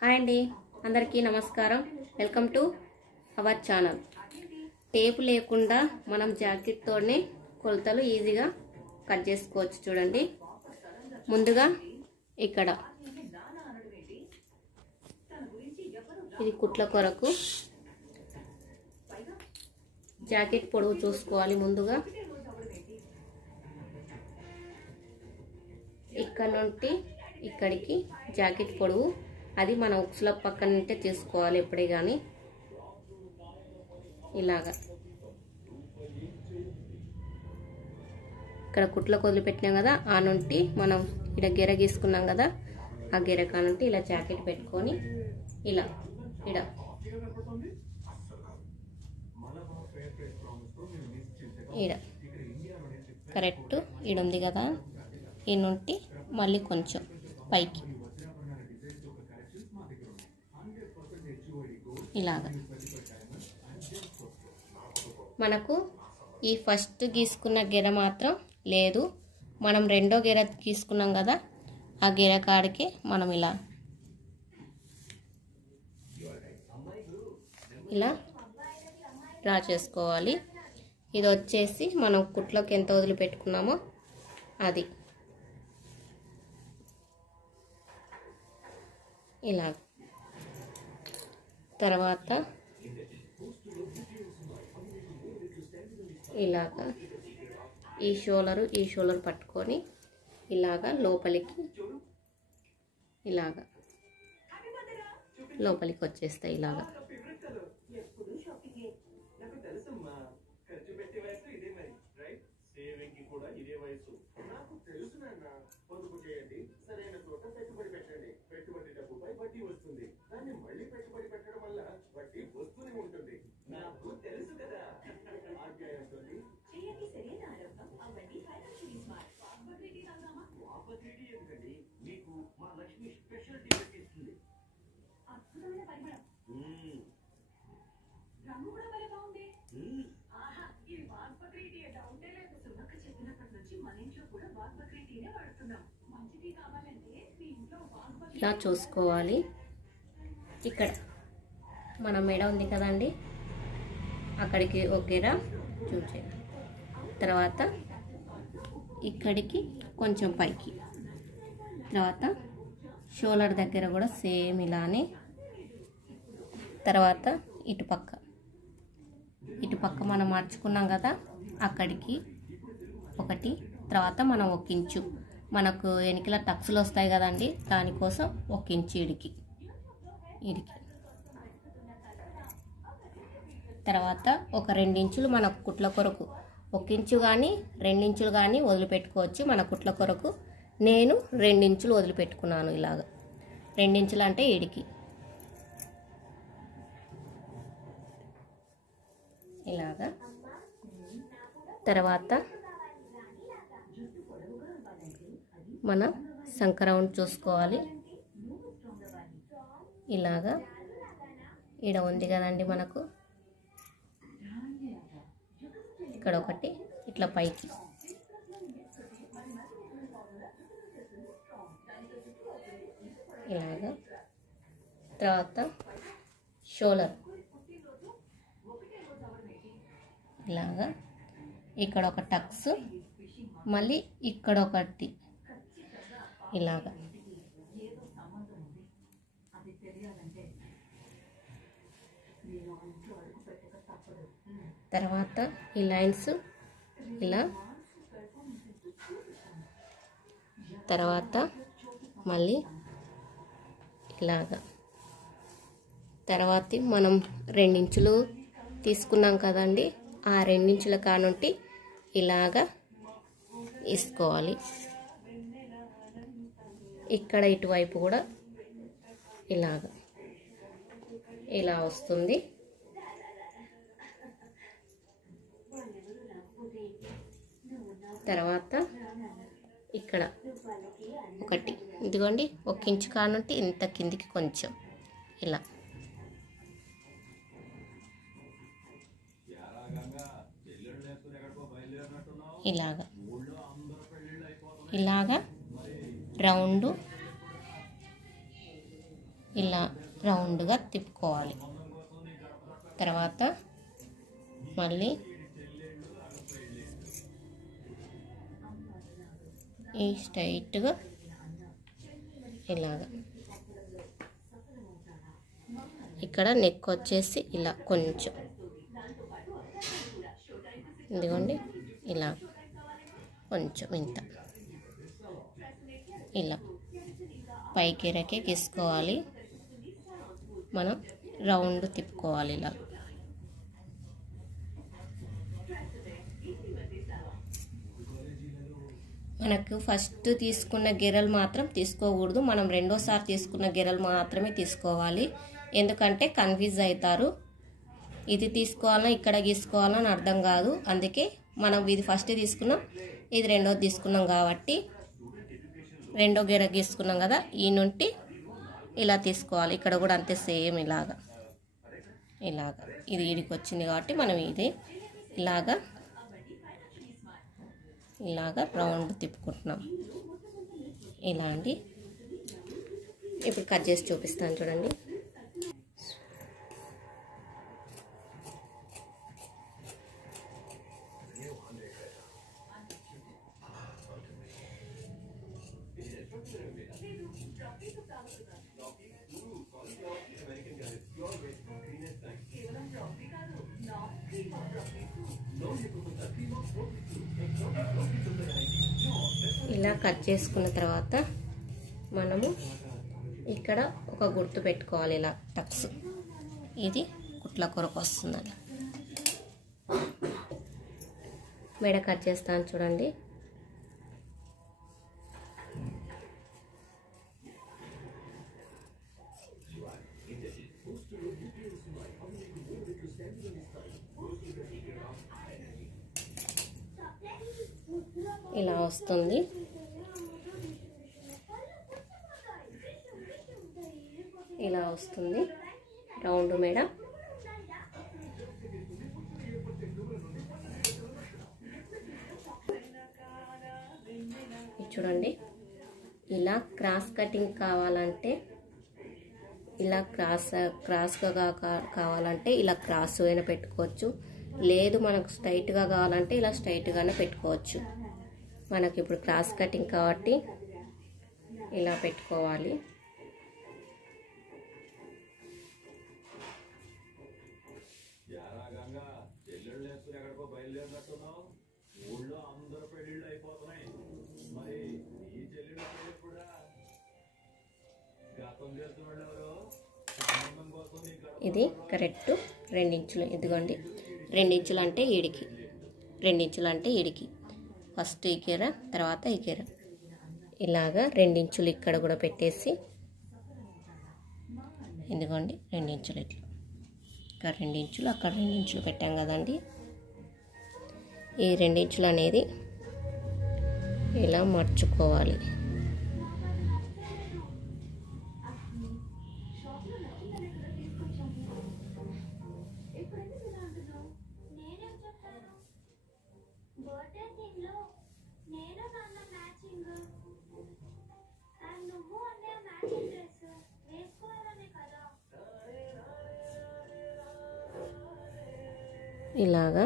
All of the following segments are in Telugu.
హాయ్ అండి, అందరికీ నమస్కారం. Welcome to our channel. Tape లేకుండా మనం జాకెట్ తోనే కొలతలు ఈజీగా కట్ చేసుకోవచ్చు. చూడండి, ముందుగా ఇక్కడ ఇది కుట్ల కొరకు జాకెట్ పొడవు చూసుకోవాలి. ముందుగా ఇక్కడ నుండి ఇక్కడికి జాకెట్ పొడవు అది మన ఉక్సుల పక్కన నుంటే తీసుకోవాలి. ఎప్పుడే కానీ ఇలాగా ఇక్కడ కుట్లకు వదిలిపెట్టినాం కదా, ఆ నుండి మనం ఇక్కడ గెర గీసుకున్నాం కదా, ఆ గెర కా నుండి ఇలా జాకెట్ పెట్టుకొని ఇలా ఇక్కడ ఈడ కరెక్ట్ ఈడ ఉంది కదా, ఈ నుండి మళ్ళీ కొంచెం పైకి ఇలాగా మనకు ఈ ఫస్ట్ గీసుకున్న గెర మాత్రం లేదు. మనం రెండో గెర గీసుకున్నాం కదా, ఆ గెర కాడికి మనం ఇలా డ్రా చేసుకోవాలి. ఇది వచ్చేసి మనం కుట్లోకి ఎంత వదిలిపెట్టుకున్నామో అది ఇలా. తర్వాత ఇలాగా ఈ షోలర్ పట్టుకొని ఇలాగా లోపలికి లోపలికి వచ్చేస్తాయి. ఇలాగా ఇలా చూసుకోవాలి. ఇక్కడ మన మెడ ఉంది కదండి, అక్కడికి ఒక గెర చూసేయాలి. తర్వాత ఇక్కడికి కొంచెం పైకి, తర్వాత షోల్డర్ దగ్గర కూడా సేమ్ ఇలానే. తర్వాత ఇటుపక్క మనం మార్చుకున్నాం కదా, అక్కడికి ఒకటి. తర్వాత మనం ఒక ఇంచు, మనకు వెనకల టక్స్లు వస్తాయి కదండి, దానికోసం ఒక ఇంచు ఇడికి. తర్వాత ఒక 2 ఇంచులు మన కుట్ల కొరకు, 1 ఇంచు కానీ 2 ఇంచులు కానీ వదిలిపెట్టుకోవచ్చు. మన కుట్ల కొరకు నేను 2 ఇంచులు వదిలిపెట్టుకున్నాను. ఇలాగా 2 ఇంచులు అంటే ఇడికి ఇలాగా. తర్వాత మనం సంక రౌండ్ చూసుకోవాలి. ఇలాగా ఈడ ఉంది కదండి మనకు, ఇక్కడ ఒకటి ఇట్లా పైకి ఇలాగా. తర్వాత షోల్డర్ ఇలాగా, ఇక్కడ ఒక టక్స్, మళ్ళీ ఇక్కడ ఒకటి ఇలాగా. తర్వాత ఈ లైన్స్ ఇలా, తర్వాత మళ్ళీ ఇలాగా. తర్వాత మనం 2 ఇంచులు తీసుకున్నాం కదండి, ఆ 2 ఇంచుల కానుంటి ఇలాగా వేసుకోవాలి. ఇక్కడ ఇటువైపు కూడా ఇలా వస్తుంది. తర్వాత ఇక్కడ ఒకటి, ఇదిగోండి, 1 ఇంచు కానుంటి ఇంత కిందికి కొంచెం ఇలా ఇలాగా రౌండ్ ఇలా రౌండ్గా తిప్పుకోవాలి. తర్వాత మళ్ళీ ఈ స్ట్రైట్గా ఇలాగ ఇక్కడ నెక్ వచ్చేసి ఇలా కొంచెం ఇదిగోండి ఇలా కొంచెం ఇంత ఇలా పైకి రెక్కి గీసుకోవాలి. మనం రౌండ్ తిప్పుకోవాలి ఇలా. మనకు ఫస్ట్ తీసుకున్న గెరలు మాత్రం తీసుకోకూడదు, మనం రెండోసారి తీసుకున్న గెరలు మాత్రమే తీసుకోవాలి. ఎందుకంటే కన్ఫ్యూజ్ అవుతారు, ఇది తీసుకోవాలా ఇక్కడ గీసుకోవాలని అర్థం కాదు. అందుకే మనం ఇది ఫస్ట్ తీసుకున్నాం, ఇది రెండోది తీసుకున్నాం కాబట్టి రెండో గెర గీసుకున్నాం కదా, ఈ నుండి ఇలా తీసుకోవాలి. ఇక్కడ కూడా అంతే సేమ్ ఇలాగా ఇది ఈడికి వచ్చింది కాబట్టి మనం ఇది ఇలాగా రౌండ్ తిప్పుకుంటున్నాం. ఇలా అండి. ఇప్పుడు కట్ చేసి చూపిస్తాను చూడండి. ఇలా కట్ చేసుకున్న తర్వాత మనము ఇక్కడ ఒక గుర్తు పెట్టుకోవాలి, ఇలా టక్స్. ఇది కుట్ల కొరకు వస్తుంది. మెడ కట్ చేస్తాను చూడండి. ఇలా వస్తుంది. ఇలా వస్తుంది రౌండ్ మెడ. చూడండి, ఇలా క్రాస్ కటింగ్ కావాలంటే ఇలా క్రాస్గా కావాలంటే ఇలా క్రాస్ అయినా పెట్టుకోవచ్చు. లేదు మనకు స్ట్రైట్గా కావాలంటే ఇలా స్ట్రైట్గానే పెట్టుకోవచ్చు. మనకి ఇప్పుడు క్రాస్ కటింగ్ కాబట్టి ఇలా పెట్టుకోవాలి. ఇది కరెక్ట్ 2 ఇంచులు. ఇదిగోండి 2 ఇంచులు అంటే ఈడికి, 2 ఇంచులు అంటే ఈడికి. ఫస్ట్ ఈ గెర, తర్వాత ఈ గెర. ఇలాగా 2 ఇంచులు ఇక్కడ కూడా పెట్టేసి, ఇదిగోండి 2 ఇంచులు ఇట్లా. ఇక్కడ 2 ఇంచులు, అక్కడ 2 ఇంచులు పెట్టాం కదండి. ఈ 2 ఇంచులు అనేది ఇలా మర్చుకోవాలి. ఇలాగా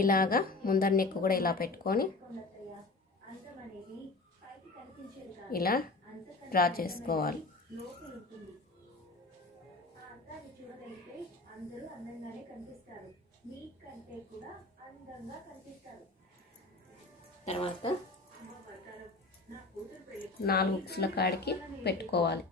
ఇలాగా ముందర నెక్ కూడా ఇలా పెట్టుకొని ఇలా డ్రా చేసుకోవాలి. తర్వాత 4 ఉక్సుల కాడికి పెట్టుకోవాలి.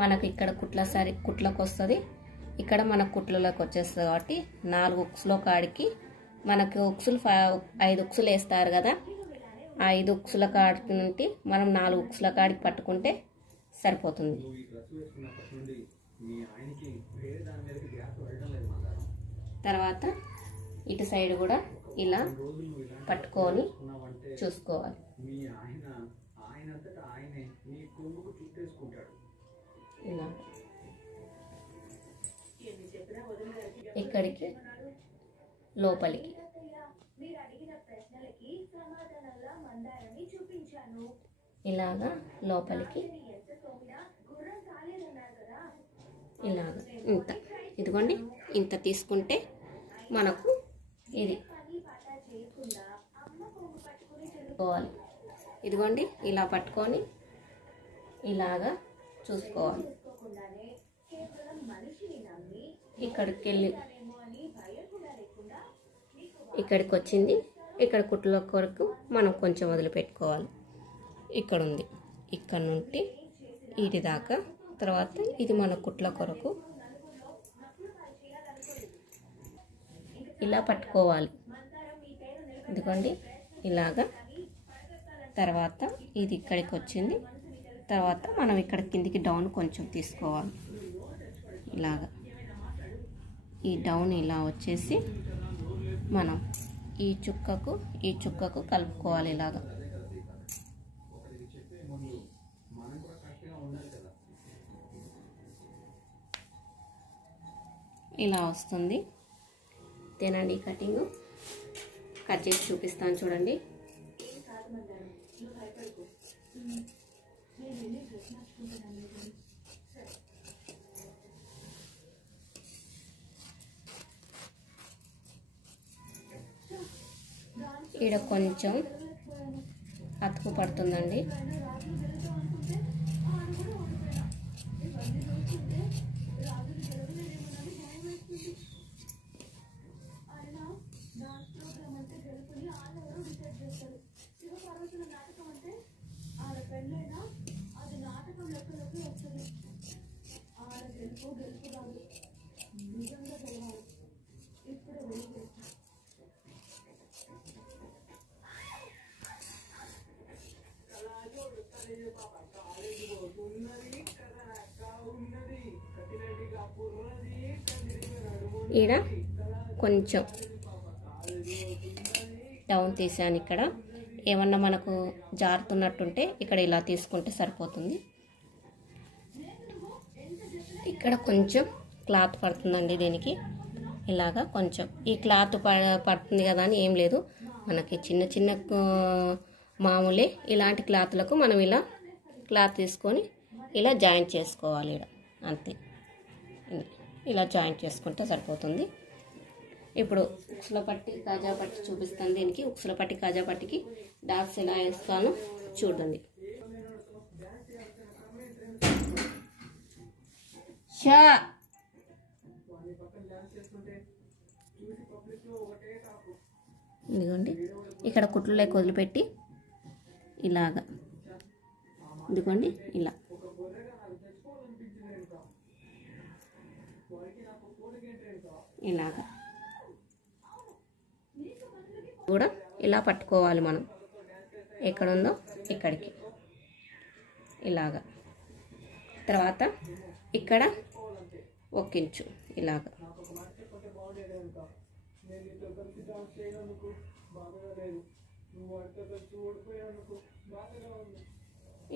మనకు ఇక్కడ కుట్లకు వస్తుంది, ఇక్కడ మన కుట్లలోకి వచ్చేస్తుంది కాబట్టి 4 ఉక్సుల కాడికి మనకు ఉక్సులు 5 ఉక్సులు వేస్తారు కదా, 5 ఉక్సుల కాడికి నుండి మనం 4 ఉక్సుల కాడికి పట్టుకుంటే సరిపోతుంది. తర్వాత ఇటు సైడ్ కూడా ఇలా పట్టుకొని చూసుకోవాలి. ఇలా ఇక్కడికి లోపలికి ఇలాగా లోపలికి ఇలాగా ఇంత, ఇదిగోండి ఇంత తీసుకుంటే మనకు ఇది పోవాలి. ఇదిగోండి ఇలా పట్టుకొని ఇలాగా చూసుకోవాలి. ఇక్కడికి వెళ్ళి ఇక్కడికి వచ్చింది, ఇక్కడ కుట్ల కొరకు మనం కొంచెం వదిలిపెట్టుకోవాలి. ఇక్కడ ఉంది, ఇక్కడ నుండి ఇది దాకా. తర్వాత ఇది మన కుట్ల కొరకు ఇలా పట్టుకోవాలి. ఇదిగోండి ఇలాగా. తర్వాత ఇది ఇక్కడికి వచ్చింది, తర్వాత మనం ఇక్కడ కిందికి డౌన్ కొంచెం తీసుకోవాలి. ఇలాగా ఈ డౌన్ ఇలా వచ్చేసి మనం ఈ చుక్కకు కలుపుకోవాలి. ఇలాగా ఇలా వస్తుంది. తినండి కటింగ్ కట్ చేసి చూపిస్తాను చూడండి. ఈడ కొంచెం అతుకు పడుతుందండి. ఈడ కొంచెం డౌన్ తీసాను. ఇక్కడ ఏమన్నా మనకు జారుతున్నట్టుంటే ఇక్కడ ఇలా తీసుకుంటే సరిపోతుంది. ఇక్కడ కొంచెం క్లాత్ పడుతుందండి దీనికి. ఇలాగా కొంచెం ఈ క్లాత్ పడుతుంది కదా అని ఏం లేదు, మనకి చిన్న చిన్న మామూలే ఇలాంటి క్లాత్లకు మనం ఇలా క్లాత్ తీసుకొని ఇలా జాయింట్ చేసుకోవాలి. ఇక్కడ అంతే, ఇలా జాయింట్ చేసుకుంటే సరిపోతుంది. ఇప్పుడు ఉక్సుల పట్టి కాజా పట్టి చూపిస్తాను. దీనికి ఉక్సుల పట్టి కాజా పట్టికి డాట్స్ ఎలా వేస్తానో చూడండి. ఇదిగోండి ఇక్కడ కుట్లు లేక వదిలిపెట్టి ఇలాగా, ఇదిగోండి ఇలా ఇలాగా కూడా ఇలా పట్టుకోవాలి. మనం ఎక్కడుందో ఇక్కడికి ఇలాగా. తర్వాత ఇక్కడ ఒక్కించు ఇలాగా.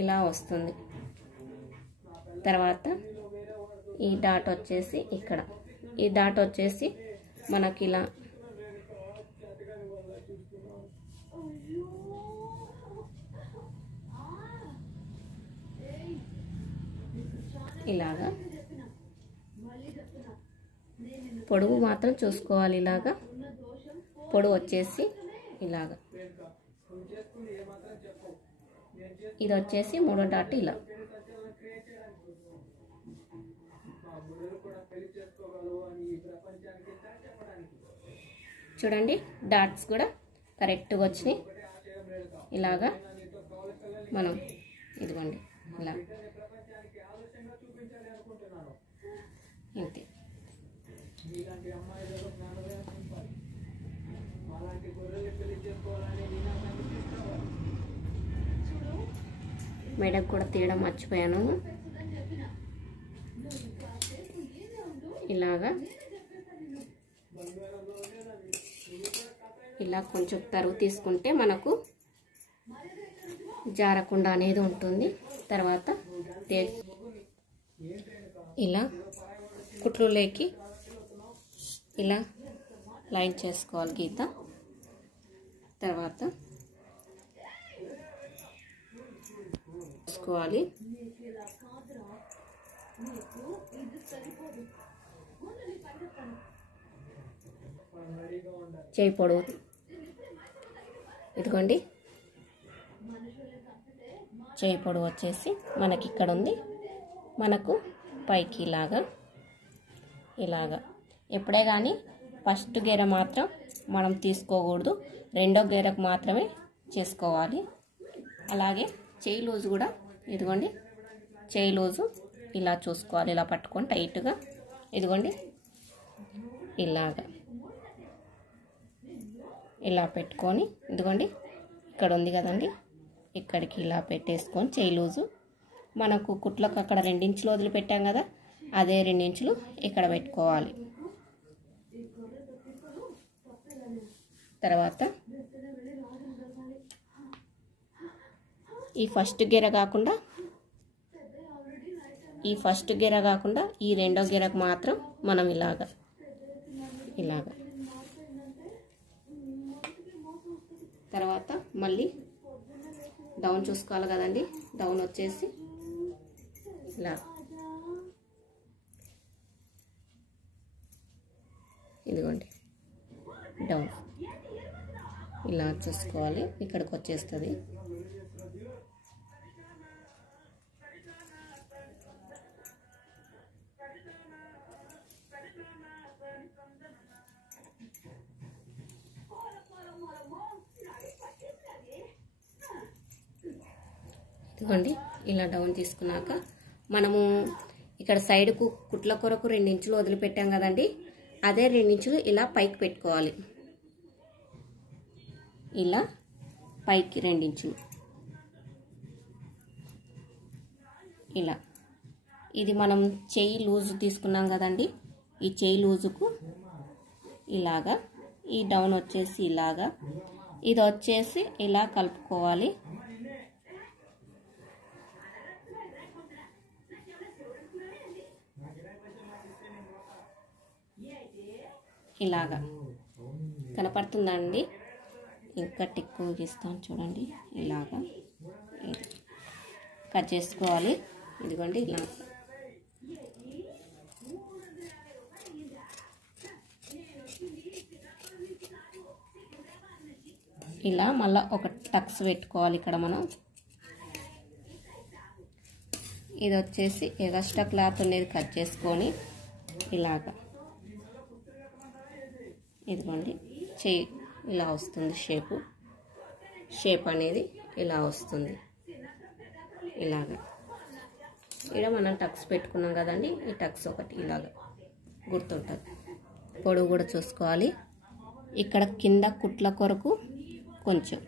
ఇలా వస్తుంది. తర్వాత ఈ డాట్ వచ్చేసి ఇక్కడ, ఈ డాట్ వచ్చేసి మనకి ఇలా ఇలాగా పొడుగు మాత్రం చూసుకోవాలి. ఇలాగా పొడుగు వచ్చేసి ఇలాగా, ఇది వచ్చేసి 3వ డాట్ ఇలా. చూడండి డాట్స్ కూడా కరెక్ట్గా వచ్చినాయి. ఇలాగా మనం ఇదిగోండి ఇలా ఇంతే. మెడకు కూడా తీయడం మర్చిపోయాను. ఇలాగా ఇలా కొంచెం తరుగు తీసుకుంటే మనకు జారకుండా అనేది ఉంటుంది. తర్వాత ఇలా కుట్లులోకి ఇలా లైన్ చేసుకోవాలి గీత. తర్వాత చేసుకోవాలి. చేయి పొడవు ఇదిగోండి, చేయి పొడవు వచ్చేసి మనకి ఇక్కడ ఉంది. మనకు పైకి ఇలాగా ఎప్పుడే కానీ ఫస్ట్ గెర మాత్రం మనం తీసుకోకూడదు, రెండో గెరకు మాత్రమే చేసుకోవాలి. అలాగే చేయి లూజు కూడా ఇదిగోండి, చేయి లూజు ఇలా చూసుకోవాలి. ఇలా పట్టుకొని టైట్గా ఇదిగోండి ఇలా పెట్టుకొని ఇదిగోండి ఇక్కడ ఉంది కదండి, ఇక్కడికి ఇలా పెట్టేసుకొని చేయి లూజు మనకు కుట్లకు అక్కడ 2 ఇంచులు వదిలిపెట్టాం కదా, అదే 2 ఇంచులు ఇక్కడ పెట్టుకోవాలి. తర్వాత ఈ ఫస్ట్ గెర కాకుండా ఈ రెండో గెరకు మాత్రం మనం ఇలాగా తర్వాత మళ్ళీ డౌన్ చూసుకోవాలి కదండి. డౌన్ వచ్చేసి ఇలా ఇదిగోండి డౌన్ ఇలా చూసుకోవాలి. ఇక్కడికి వచ్చేస్తుంది. ఇదిగోండి ఇలా డౌన్ తీసుకున్నాక మనము ఇక్కడ సైడ్కు కుట్ల కొరకు 2 ఇంచులు వదిలిపెట్టాం కదండి, అదే 2 ఇంచులు ఇలా పైకి పెట్టుకోవాలి. ఇలా పైకి 2 ఇంచులు ఇలా. ఇది మనం చేయి లూజు తీసుకున్నాం కదండి, ఈ చేయి లూజుకు ఇలాగా, ఈ డౌన్ వచ్చేసి ఇలాగా, ఇది వచ్చేసి ఇలా కలుపుకోవాలి. ఇలాగా కనపడుతుందండి. ఇంకా టిక్కు గీస్తాను చూడండి. ఇలాగా కట్ చేసుకోవాలి. ఇదిగోండి ఇలా మళ్ళీ ఒక టక్స్ పెట్టుకోవాలి. ఇక్కడ మనం ఇది వచ్చేసి ఎక్స్ట్రా క్లాత్ అనేది కట్ చేసుకొని ఇలాగా ఇదిగోండి చేయి ఇలా వస్తుంది. షేప్ అనేది ఇలా వస్తుంది. ఇలాగా ఇక్కడ మనం టక్స్ పెట్టుకున్నాం కదండి, ఈ టక్స్ ఒకటి ఇలాగా గుర్తుంటుంది. పొడవు కూడా చూసుకోవాలి. ఇక్కడ కింద కుట్ల కొరకు కొంచెం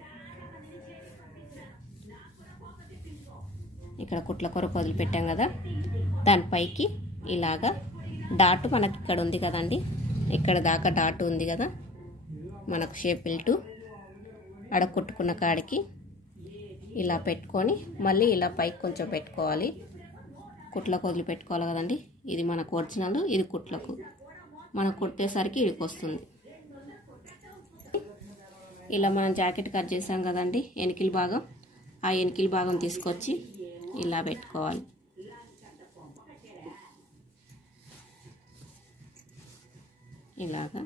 ఇక్కడ కుట్ల కొరకు వదిలిపెట్టాం కదా, దానిపైకి ఇలాగా డాట్ మనకి ఇక్కడ ఉంది కదండి, ఇక్కడ దాకా డాట్ ఉంది కదా మనకు షేప్ బెల్ట్, ఆడ కుట్టుకున్న కాడికి ఇలా పెట్టుకొని మళ్ళీ ఇలా పైకి కొంచెం పెట్టుకోవాలి. కుట్లకు వదిలిపెట్టుకోవాలి కదండి. ఇది మనకు ఒరిజినల్, ఇది కుట్లకు. మనం కుట్టేసరికి ఇడికి వస్తుంది. ఇలా మనం జాకెట్ కట్ చేసాం కదండి, ఎనికిల భాగం, ఆ ఎనికిల భాగం తీసుకొచ్చి ఇలా పెట్టుకోవాలి. ఇలాగా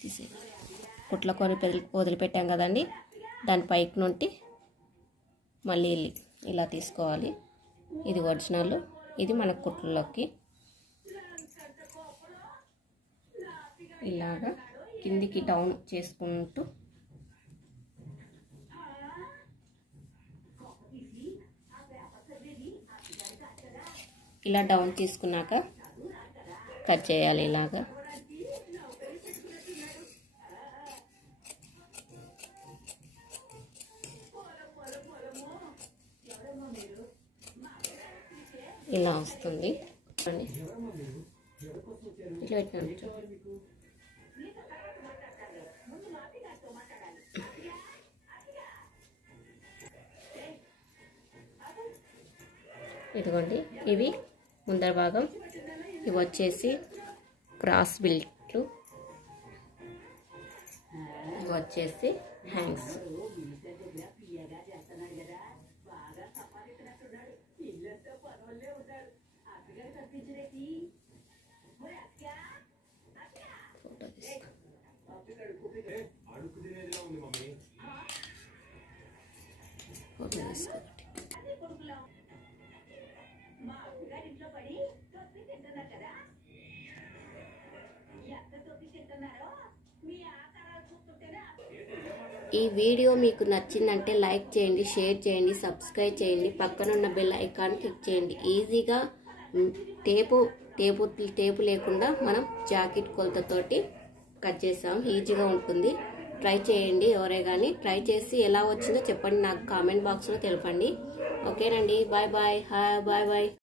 తీసే కుట్ల కొర వదిలిపెట్టాం కదండి, దాని పైకి నుండి మళ్ళీ ఇలా తీసుకోవాలి. ఇది ఒరిజినల్, ఇది మన కుట్లలోకి ఇలాగా కిందికి డౌన్ చేసుకుంటూ ఇలా డౌన్ తీసుకున్నాక కట్ చేయాలి. ఇలాగా ఇలా వస్తుంది. ఇట్లా పెట్టినాను. ఇదిగోండి, ఇవి ముందర భాగం, ఇవి వచ్చేసి క్రాస్ బిల్ట్లు, ఇవి వచ్చేసి హ్యాంగ్స్. ఫోటో తీసుకో. ఈ వీడియో మీకు నచ్చిందంటే లైక్ చేయండి, షేర్ చేయండి, సబ్స్క్రైబ్ చేయండి, పక్కనున్న బెల్ ఐకాన్ క్లిక్ చేయండి. ఈజీగా టేపు లేకుండా మనం జాకెట్ కొలతతోటి కట్ చేసాం. ఈజీగా ఉంటుంది. ట్రై చేయండి. ఎవరే కానీ ట్రై చేసి ఎలా వచ్చిందో చెప్పండి, నాకు కామెంట్ బాక్స్లో తెలపండి. ఓకేనండి, బాయ్ బాయ్. Bye bye.